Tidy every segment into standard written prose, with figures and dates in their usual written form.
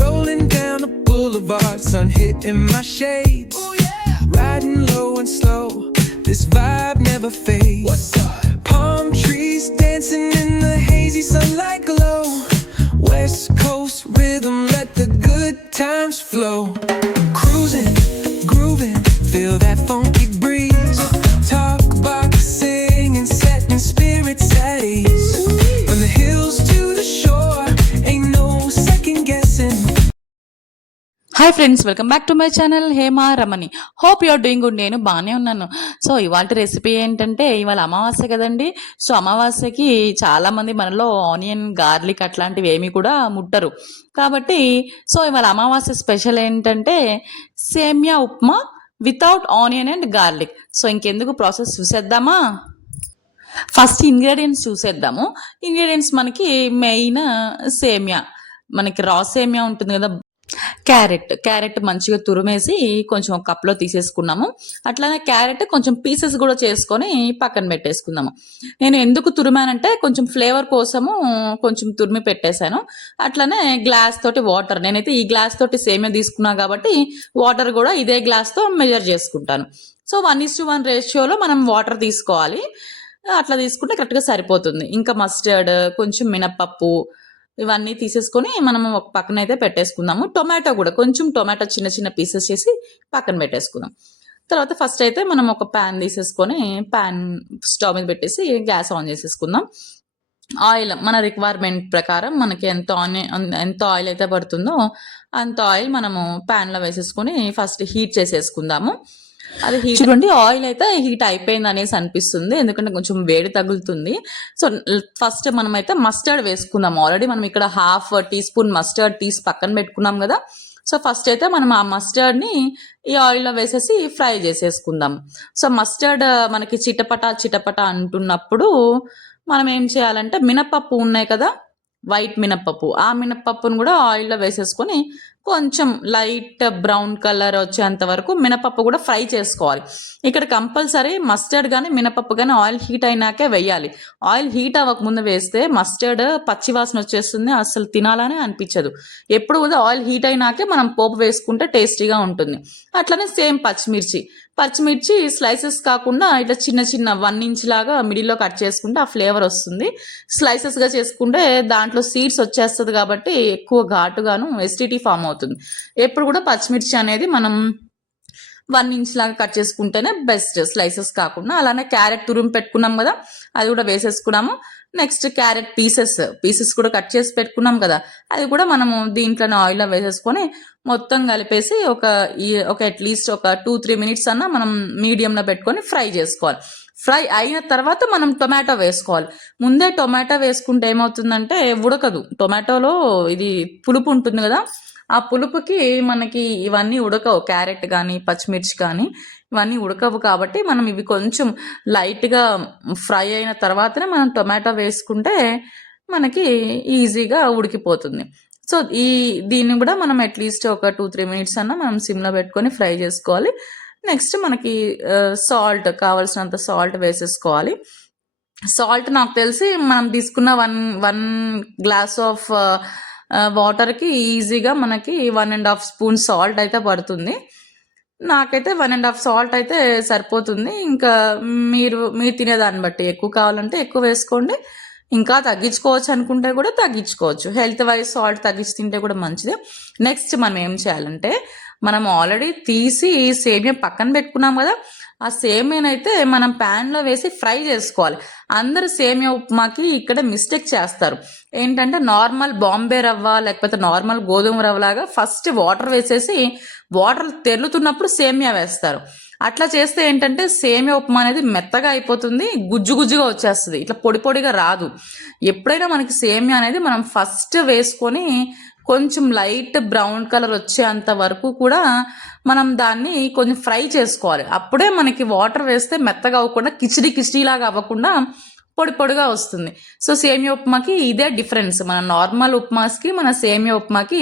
Rolling down the boulevard, sun hitting my shades. Riding low and slow, this vibe never fades. Palm trees dancing in the hazy sunlight glow. West Coast rhythm, let the good times flow. Cruising, grooving, feel that funky breeze. Talk about singing, setting spirits at ease. From the hills to the shore, ain't no second guessing. Hi friends, welcome back to my channel Hema Ramani. Hope you're doing good. నేను బాగానే ఉన్నాను. So ఇవాళ recipe ఏంటంటే, ఇవాళ అమావాస్య కదండి. So అమావాస్యకి చాలామంది మనలో ఆనియన్, గార్లిక్ అట్లాంటివి ఏమీ కూడా ముట్టరు. కాబట్టి సో ఇవాళ అమావాస్య స్పెషల్ ఏంటంటే సేమియా upma without onion and garlic. So ఇంకెందుకు ప్రాసెస్ చూసేద్దామా? ఫస్ట్ ఇంగ్రీడియంట్స్ చూసేద్దాము. ఇంగ్రీడియంట్స్ మనకి మెయిన్ సేమియా, మనకి రా సేమియా ఉంటుంది కదా. క్యారెట్ మంచిగా తురిమేసి కొంచెం ఒక కప్లో తీసేసుకున్నాము. అట్లానే క్యారెట్ కొంచెం పీసెస్ కూడా చేసుకొని పక్కన పెట్టేసుకుందాము. నేను ఎందుకు తురిమానంటే కొంచెం ఫ్లేవర్ కోసము కొంచెం తురిమి పెట్టేశాను. అట్లానే గ్లాస్ తోటి వాటర్, నేనైతే ఈ గ్లాస్ తోటి సేమియా తీసుకున్నా కాబట్టి వాటర్ కూడా ఇదే గ్లాస్తో మెజర్ చేసుకుంటాను. సో 1:1 రేషియోలో మనం వాటర్ తీసుకోవాలి. అట్లా తీసుకుంటే కరెక్ట్గా సరిపోతుంది. ఇంకా మస్టర్డ్, కొంచెం మినప్పప్పు ఇవన్నీ తీసేసుకొని మనం ఒక పక్కన అయితే పెట్టేసుకుందాము. టొమాటో కూడా కొంచెం చిన్న చిన్న పీసెస్ చేసి పక్కన పెట్టేసుకుందాం. తర్వాత ఫస్ట్ అయితే మనం ఒక ప్యాన్ తీసేసుకొని ప్యాన్ స్టవ్ మీద పెట్టేసి గ్యాస్ ఆన్ చేసేసుకుందాం. ఆయిల్ మన రిక్వైర్మెంట్ ప్రకారం మనకి ఎంత ఆయిల్ అయితే పడుతుందో అంత ఆయిల్ మనము ప్యాన్లో వేసేసుకొని ఫస్ట్ హీట్ చేసేసుకుందాము. అది చూడండి, ఆయిల్ అయితే హీట్ అయిపోయింది అనేసి అనిపిస్తుంది, ఎందుకంటే కొంచెం వేడి తగులుతుంది. సో ఫస్ట్ మనం అయితే మస్టర్డ్ వేసుకుందాం. ఆల్రెడీ మనం ఇక్కడ 1/2 టీ స్పూన్ మస్టర్డ్ తీసి పక్కన పెట్టుకున్నాం కదా. సో ఫస్ట్ అయితే మనం ఆ మస్టర్డ్ని ఈ ఆయిల్లో వేసేసి ఫ్రై చేసేసుకుందాం. సో మస్టర్డ్ మనకి చిటపట అంటున్నప్పుడు మనం ఏం చేయాలంటే, మినపప్పు ఉన్నాయి కదా, వైట్ మినప్పప్పు, ఆ మినప్పప్పును కూడా ఆయిల్లో వేసేసుకొని కొంచెం లైట్ బ్రౌన్ కలర్ వచ్చేంత వరకు మినపప్పు కూడా ఫ్రై చేసుకోవాలి. ఇక్కడ కంపల్సరీ మస్టర్డ్ కానీ మినపప్పు కానీ ఆయిల్ హీట్ అయినాకే వేయాలి. ఆయిల్ హీట్ అవ్వకముందు వేస్తే మస్టర్డ్ పచ్చివాసన వచ్చేస్తుంది, అసలు తినాలనే అనిపించదు. ఎప్పుడు కూడా ఆయిల్ హీట్ అయినాకే మనం పోపు వేసుకుంటే టేస్టీగా ఉంటుంది. అట్లనే సేమ్ పచ్చిమిర్చి స్లైసెస్ కాకుండా ఇట్లా చిన్న 1 ఇంచ్ లాగా మిడిల్లో కట్ చేసుకుంటే ఆ ఫ్లేవర్ వస్తుంది. స్లైసెస్గా చేసుకుంటే దాంట్లో సీడ్స్ వచ్చేస్తుంది కాబట్టి ఎక్కువ ఘాటుగాను ఎసిడిటీ ఫామ్ అవుతుంది. ఎప్పుడు కూడా పచ్చిమిర్చి అనేది మనం 1 ఇంచ్ లాగా కట్ చేసుకుంటేనే బెస్ట్, స్లైసెస్ కాకుండా. అలానే క్యారెట్ తురుము పెట్టుకున్నాం కదా, అది కూడా వేసేసుకున్నాము. నెక్స్ట్ క్యారెట్ పీసెస్ కూడా కట్ చేసి పెట్టుకున్నాం కదా, అది కూడా మనము దీంట్లోనే ఆయిల్లో వేసేసుకొని మొత్తం కలిపేసి ఒక అట్లీస్ట్ ఒక 2-3 మినిట్స్ అన్నా మనం మీడియంలో పెట్టుకొని ఫ్రై చేసుకోవాలి. ఫ్రై అయిన తర్వాత మనం టొమాటో వేసుకోవాలి. ముందే టొమాటో వేసుకుంటే ఏమవుతుందంటే ఉడకదు. టొమాటోలో ఇది పులుపు ఉంటుంది కదా, ఆ పులుపుకి మనకి ఇవన్నీ ఉడకవు. క్యారెట్ కానీ పచ్చిమిర్చి కానీ ఇవన్నీ ఉడకవు. కాబట్టి మనం ఇవి కొంచెం లైట్గా ఫ్రై అయిన తర్వాతనే మనం టొమాటో వేసుకుంటే మనకి ఈజీగా ఉడికిపోతుంది. సో దీన్ని కూడా మనం అట్లీస్ట్ ఒక 2-3 మినిట్స్ అన్నా మనం సిమ్లో పెట్టుకొని ఫ్రై చేసుకోవాలి. నెక్స్ట్ మనకి కావాల్సినంత సాల్ట్ వేసేసుకోవాలి. సాల్ట్ నాకు తెలిసి మనం తీసుకున్న 1 గ్లాస్ ఆఫ్ వాటర్కి ఈజీగా మనకి 1.5 స్పూన్ సాల్ట్ అయితే పడుతుంది. నాకైతే 1.5 సాల్ట్ అయితే సరిపోతుంది. ఇంకా మీరు తినేదాన్ని బట్టి ఎక్కువ కావాలంటే ఎక్కువ వేసుకోండి, ఇంకా తగ్గించుకోవచ్చు అనుకుంటే కూడా తగ్గించుకోవచ్చు. హెల్త్ వైజ్ సాల్ట్ తగ్గించి తింటే కూడా మంచిది. నెక్స్ట్ మనం ఏం చేయాలంటే, మనం ఆల్రెడీ తీసి సేమియా పక్కన పెట్టుకున్నాం కదా, ఆ సేమియానైతే మనం ప్యాన్లో వేసి ఫ్రై చేసుకోవాలి. అందరు సేమియా ఉప్మాకి ఇక్కడ మిస్టేక్ చేస్తారు. ఏంటంటే నార్మల్ బాంబే రవ్వ లేకపోతే నార్మల్ గోధుమ రవ్వలాగా ఫస్ట్ వాటర్ వేసేసి వాటర్ తెరులుతున్నప్పుడు సేమియా వేస్తారు. అట్లా చేస్తే ఏంటంటే సేమియా ఉప్మా అనేది మెత్తగా అయిపోతుంది, గుజ్జుగా వచ్చేస్తుంది, ఇట్లా పొడిగా రాదు. ఎప్పుడైనా మనకి సేమియా అనేది మనం ఫస్ట్ వేసుకొని కొంచెం లైట్ బ్రౌన్ కలర్ వచ్చేంత వరకు కూడా మనం దాన్ని కొంచెం ఫ్రై చేసుకోవాలి. అప్పుడే మనకి వాటర్ వేస్తే మెత్తగా అవ్వకుండా కిచిడీలాగా అవ్వకుండా పొడిగా వస్తుంది. సో సేమియా ఉప్మాకి ఇదే డిఫరెన్స్. మన నార్మల్ ఉప్మాస్కి మన సేమియా ఉప్మాకి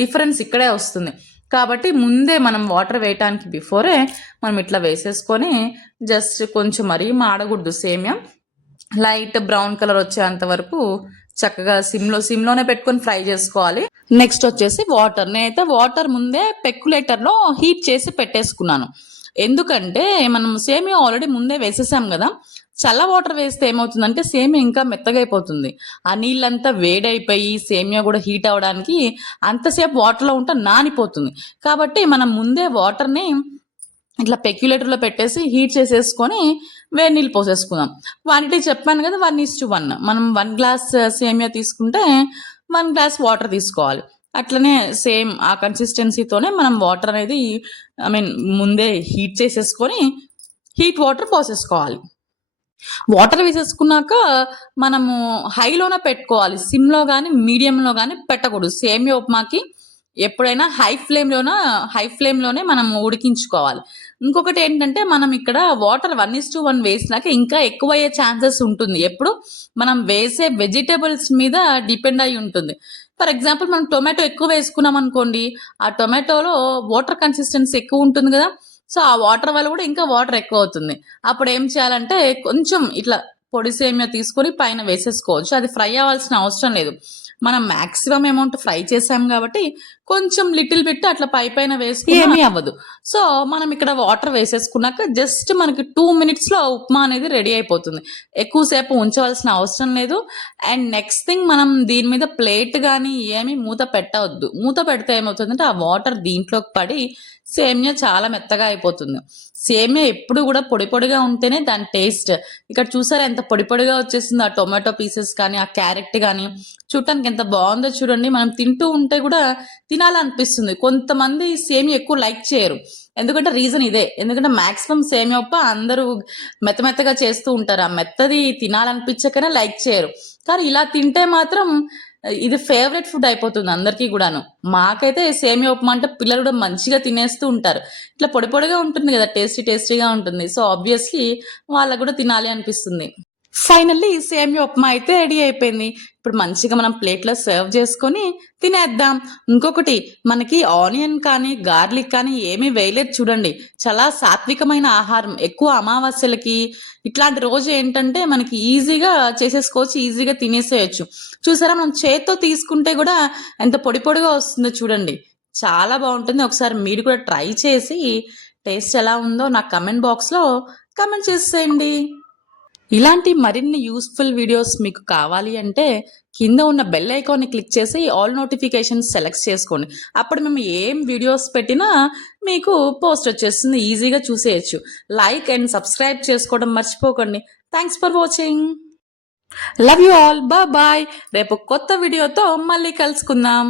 డిఫరెన్స్ ఇక్కడే వస్తుంది. కాబట్టి ముందే మనం వాటర్ వేయటానికి బిఫోరే మనం ఇట్లా వేసేసుకొని జస్ట్ కొంచెం మరీ మాడకూడదు సేమియా, లైట్ బ్రౌన్ కలర్ వచ్చేంత వరకు చక్కగా సిమ్లోనే పెట్టుకొని ఫ్రై చేసుకోవాలి. నెక్స్ట్ వచ్చేసి వాటర్. నేనైతే వాటర్ ముందే పెక్యులేటర్లో హీట్ చేసి పెట్టేసుకున్నాను. ఎందుకంటే మనం సేమియా ఆల్రెడీ ముందే వేసేసాం కదా, చల్ల వాటర్ వేస్తే ఏమవుతుందంటే సేమియా ఇంకా మెత్తగా అయిపోతుంది. ఆ నీళ్ళంతా వేడైపోయి సేమియా కూడా హీట్ అవ్వడానికి అంతసేపు వాటర్లో ఉంటే నానిపోతుంది. కాబట్టి మనం ముందే వాటర్ని ఇట్లా పెక్యులేటర్లో పెట్టేసి హీట్ చేసేసుకొని వేడి నీళ్ళు పోసేసుకుందాం. క్వాంటిటీ చెప్పాను కదా, 1:1. మనం 1 గ్లాస్ సేమియా తీసుకుంటే 1 గ్లాస్ వాటర్ తీసుకోవాలి. అట్లనే సేమ్ ఆ కన్సిస్టెన్సీతోనే మనం వాటర్ అనేది ముందే హీట్ చేసేసుకొని హీట్ వాటర్ పోసేసుకోవాలి. వాటర్ వేసేసుకున్నాక మనము హైలోనే పెట్టుకోవాలి, సిమ్లో కానీ మీడియంలో కానీ పెట్టకూడదు. సేమియా ఉప్మాకి ఎప్పుడైనా హై ఫ్లేమ్లోనే మనం ఉడికించుకోవాలి. ఇంకొకటి ఏంటంటే మనం ఇక్కడ వాటర్ 1:1 వేసినాక ఇంకా ఎక్కువ అయ్యే ఛాన్సెస్ ఉంటుంది. ఎప్పుడు మనం వేసే వెజిటేబుల్స్ మీద డిపెండ్ అయి ఉంటుంది. ఫర్ ఎగ్జాంపుల్ మనం టొమాటో ఎక్కువ వేసుకున్నాం అనుకోండి, ఆ టొమాటోలో వాటర్ కన్సిస్టెన్సీ ఎక్కువ ఉంటుంది కదా, సో ఆ వాటర్ వల్ల కూడా ఇంకా వాటర్ ఎక్కువ అవుతుంది. అప్పుడు ఏం చేయాలంటే కొంచెం ఇట్లా పొడి సేమియా తీసుకొని పైన వేసేసుకోవచ్చు. అది ఫ్రై అవ్వాల్సిన అవసరం లేదు. మనం మాక్సిమం అమౌంట్ ఫ్రై చేసాం కాబట్టి కొంచెం లిటిల్ బిట్ అట్లా పైన వేసుకుని ఏమీ అవ్వదు. సో మనం ఇక్కడ వాటర్ వేసేసుకున్నాక జస్ట్ మనకి 2 minutesలో ఉప్మా అనేది రెడీ అయిపోతుంది. ఎక్కువసేపు ఉంచవలసిన అవసరం లేదు. అండ్ నెక్స్ట్ థింగ్, మనం దీని మీద ప్లేట్ కానీ ఏమీ మూత పెట్టవద్దు. మూత పెడితే ఏమవుతుందంటే ఆ వాటర్ దీంట్లోకి పడి సేమియా చాలా మెత్తగా అయిపోతుంది. సేమియా ఎప్పుడు కూడా పొడి పొడిగా ఉంటేనే దాని టేస్ట్. ఇక్కడ చూసారా ఎంత పొడి పొడిగా వచ్చేసింది, ఆ టొమాటో పీసెస్ కానీ ఆ క్యారెట్ కానీ చూడటానికి ఎంత బాగుందో చూడండి. మనం తింటూ ఉంటే కూడా తినాలనిపిస్తుంది. కొంతమంది సేమియా ఎక్కువ లైక్ చేయరు, ఎందుకంటే రీజన్ ఇదే. ఎందుకంటే మాక్సిమం సేమియా ఉప్మా అందరూ మెత్తగా చేస్తూ ఉంటారు, ఆ మెత్తది తినాలనిపించకనే లైక్ చేయరు. కానీ ఇలా తింటే మాత్రం ఇది ఫేవరెట్ ఫుడ్ అయిపోతుంది అందరికీ కూడాను. మాకైతే సేమియా ఉప్మా అంటే పిల్లలు కూడా మంచిగా తినేస్తూ ఉంటారు. ఇట్లా పొడి పొడిగా ఉంటుంది కదా, టేస్టీగా ఉంటుంది. సో ఆబ్వియస్లీ వాళ్ళకు కూడా తినాలి అనిపిస్తుంది. ఫైనల్లీ సేమియా ఉప్మా అయితే రెడీ అయిపోయింది. ఇప్పుడు మంచిగా మనం ప్లేట్లో సర్వ్ చేసుకొని తినేద్దాం. ఇంకొకటి, మనకి ఆనియన్ కానీ గార్లిక్ కానీ ఏమీ వేయలేదు చూడండి. చాలా సాత్వికమైన ఆహారం. ఎక్కువ అమావాస్యలకి ఇట్లాంటి రోజు ఏంటంటే మనకి ఈజీగా చేసేసుకోవచ్చు, ఈజీగా తినేసేయచ్చు. చూసారా, మనం చేత్తో తీసుకుంటే కూడా ఎంత పొడి పొడిగా వస్తుందో చూడండి. చాలా బాగుంటుంది. ఒకసారి మీరు కూడా ట్రై చేసి టేస్ట్ ఎలా ఉందో నాకు కమెంట్ బాక్స్లో కమెంట్ చేసేయండి. ఇలాంటి మరిన్ని యూస్ఫుల్ వీడియోస్ మీకు కావాలి అంటే కింద ఉన్న బెల్ ఐకాన్ని క్లిక్ చేసి ఆల్ నోటిఫికేషన్స్ సెలెక్ట్ చేసుకోండి. అప్పుడు మేము ఏం వీడియోస్ పెట్టినా మీకు పోస్ట్ వచ్చేస్తుంది, ఈజీగా చూసేయచ్చు. లైక్ అండ్ సబ్స్క్రైబ్ చేసుకోవడం మర్చిపోకండి. Thanks for watching. Love you all. Bye. రేపు కొత్త వీడియోతో మళ్ళీ కలుసుకుందాం.